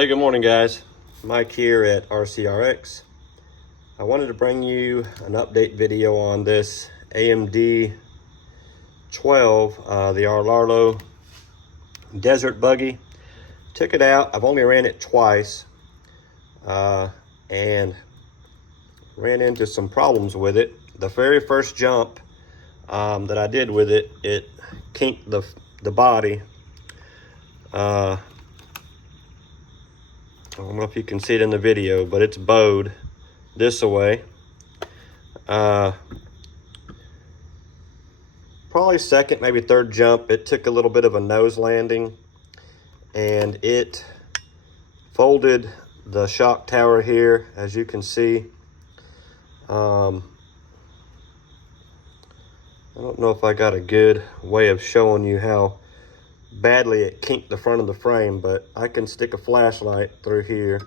Hey, good morning guys. Mike here at RCRX. I wanted to bring you an update video on this AM-D12, the Rlaarlo desert buggy. Took it out. I've only ran it twice and ran into some problems with it. The very first jump that I did with it, it kinked the body. I don't know if you can see it in the video, but it's bowed this way. Probably second, maybe third jump, it took a little bit of a nose landing and it folded the shock tower here, as you can see. I don't know if I got a good way of showing you how badly it kinked the front of the frame, but I can stick a flashlight through here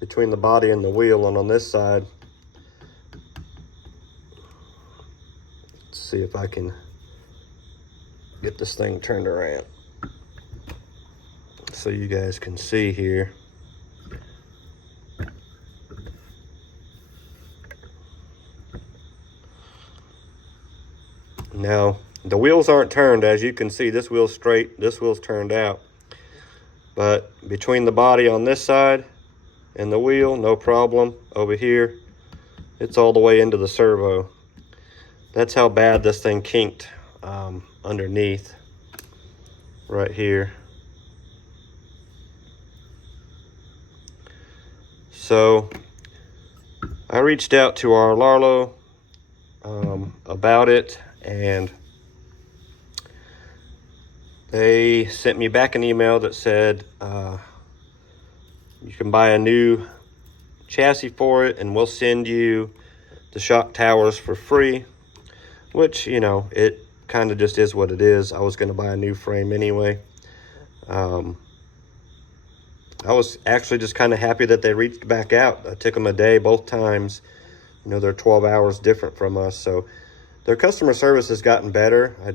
between the body and the wheel, and on this side, let's see if I can get this thing turned around so you guys can see here. Now the wheels aren't turned, as you can see. This wheel's straight, this wheel's turned out, but between the body on this side and the wheel, no problem. Over here, it's all the way into the servo. That's how bad this thing kinked underneath right here. So I reached out to RLarlo about it, and they sent me back an email that said you can buy a new chassis for it and we'll send you the shock towers for free, which, you know, it kind of just is what it is. I was going to buy a new frame anyway. I was actually just kind of happy that they reached back out. It took them a day both times. You know, they're 12 hours different from us, so their customer service has gotten better. I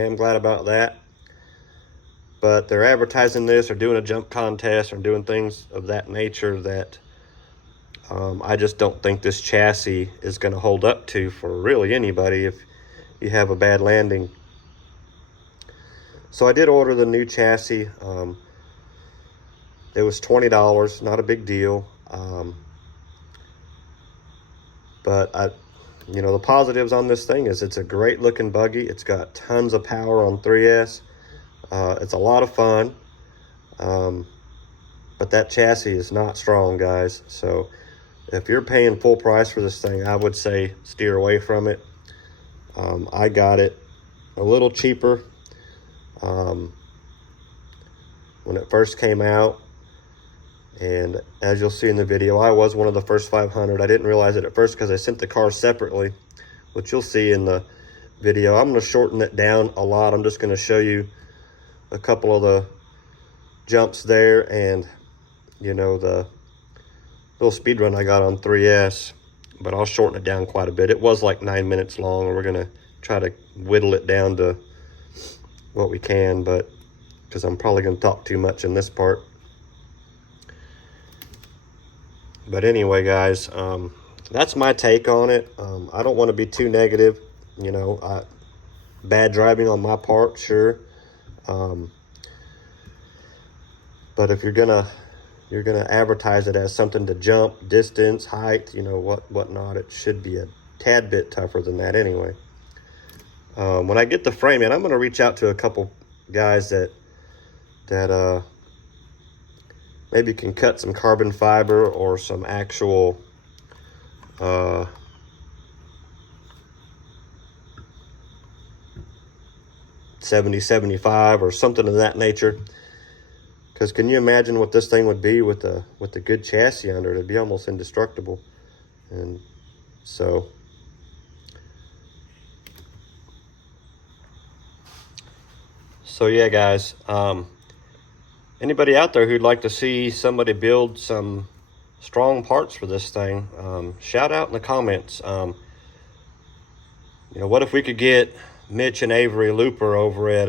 am glad about that. But they're advertising this or doing a jump contest or doing things of that nature that I just don't think this chassis is going to hold up to for really anybody if you have a bad landing. So I did order the new chassis. It was $20, not a big deal. But you know, the positives on this thing is it's a great looking buggy. It's got tons of power on 3S. It's a lot of fun, but that chassis is not strong, guys. So if you're paying full price for this thing, I would say steer away from it. I got it a little cheaper when it first came out, and as you'll see in the video, I was one of the first 500. I didn't realize it at first because I sent the cars separately, which you'll see in the video. I'm going to shorten it down a lot. I'm just going to show you a couple of the jumps there and, you know, the little speed run I got on 3S, but I'll shorten it down quite a bit. It was like 9 minutes long, and we're going to try to whittle it down to what we can, but because I'm probably going to talk too much in this part. But anyway, guys, that's my take on it. I don't want to be too negative. You know, bad driving on my part, sure. But if you're gonna advertise it as something to jump, distance, height, you know, whatnot, it should be a tad bit tougher than that anyway. When I get the frame in, I'm gonna reach out to a couple guys that maybe can cut some carbon fiber or some actual 70-75 or something of that nature. Because can you imagine what this thing would be with a good chassis under it? It'd be almost indestructible. And so yeah, guys, anybody out there who'd like to see somebody build some strong parts for this thing, shout out in the comments. You know, what if we could get Mitch and Avery Looper over at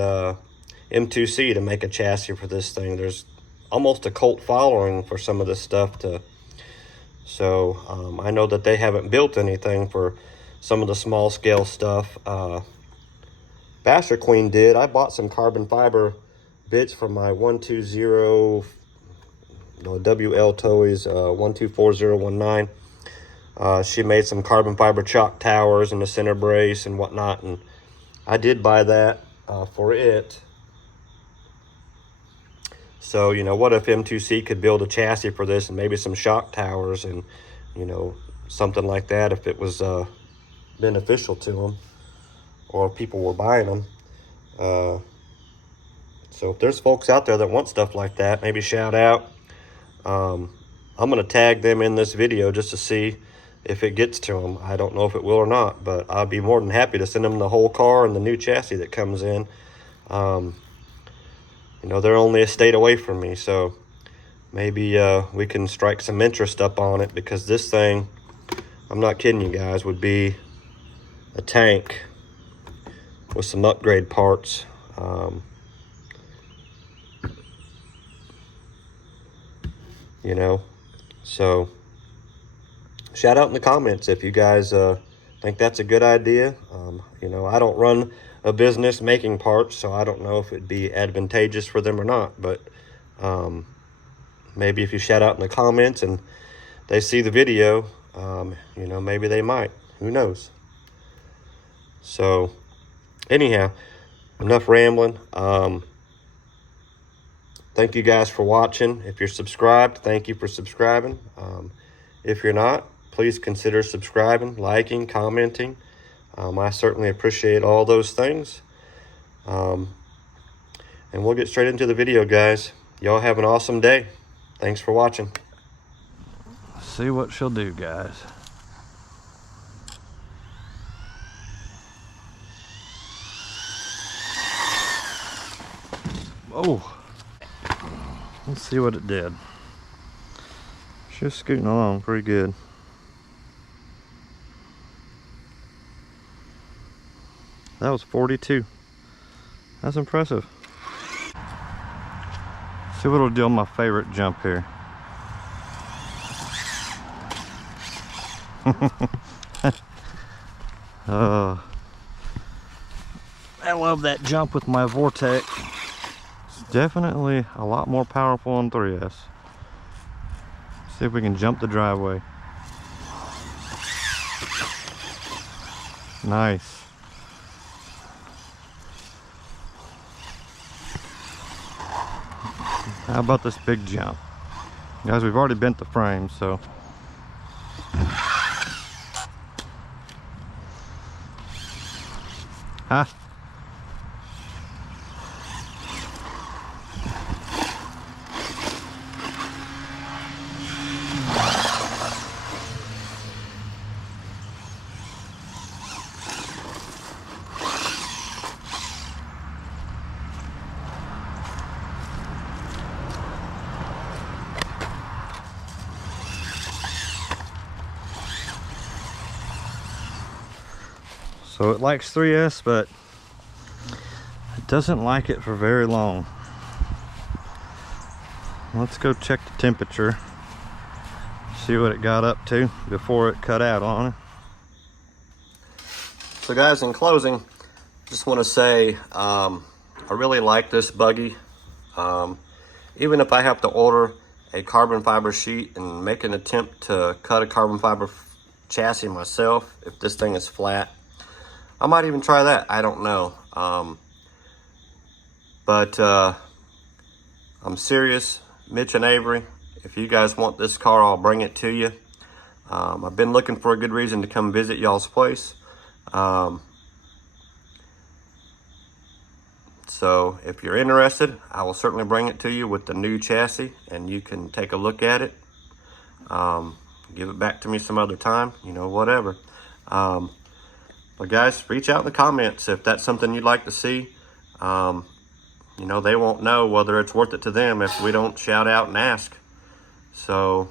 M2C to make a chassis for this thing? There's almost a cult following for some of this stuff. So I know that they haven't built anything for some of the small scale stuff. Basher Queen did. I bought some carbon fiber bits from my 120 WL Toys 124019. She made some carbon fiber chalk towers and the center brace and whatnot, and I did buy that for it. So, you know, what if M2C could build a chassis for this and maybe some shock towers and, you know, something like that if it was beneficial to them or if people were buying them. So if there's folks out there that want stuff like that, maybe shout out. I'm going to tag them in this video just to see if it gets to them. I don't know if it will or not, but I'll be more than happy to send them the whole car and the new chassis that comes in. You know, they're only a state away from me, so maybe we can strike some interest up on it, because this thing, I'm not kidding you guys, would be a tank with some upgrade parts. You know, so shout out in the comments if you guys think that's a good idea. You know, I don't run a business making parts, so I don't know if it'd be advantageous for them or not, but maybe if you shout out in the comments and they see the video, you know, maybe they might. Who knows? So anyhow, enough rambling. Thank you guys for watching. If you're subscribed, thank you for subscribing. If you're not, please consider subscribing, liking, commenting. I certainly appreciate all those things. And we'll get straight into the video, guys. Y'all have an awesome day. Thanks for watching. See what she'll do, guys. Oh, let's see what it did. She was scooting along pretty good. That was 42. That's impressive. See what it'll do on my favorite jump here. I love that jump with my Vortex. It's definitely a lot more powerful on 3S. See if we can jump the driveway. Nice. How about this big jump? Guys, we've already bent the frame, so. Huh? So it likes 3S, but it doesn't like it for very long. Let's go check the temperature, see what it got up to before it cut out on it. So guys, in closing, just want to say I really like this buggy. Even if I have to order a carbon fiber sheet and make an attempt to cut a carbon fiber chassis myself, if this thing is flat, I might even try that. I don't know. But I'm serious. Mitch and Avery, if you guys want this car, I'll bring it to you. I've been looking for a good reason to come visit y'all's place. So if you're interested, I will certainly bring it to you with the new chassis, and you can take a look at it. Give it back to me some other time, you know, whatever. But guys, reach out in the comments if that's something you'd like to see. You know, they won't know whether it's worth it to them if we don't shout out and ask. So,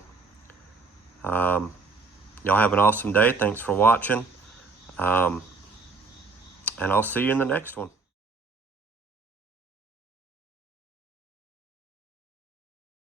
y'all have an awesome day. Thanks for watching. And I'll see you in the next one.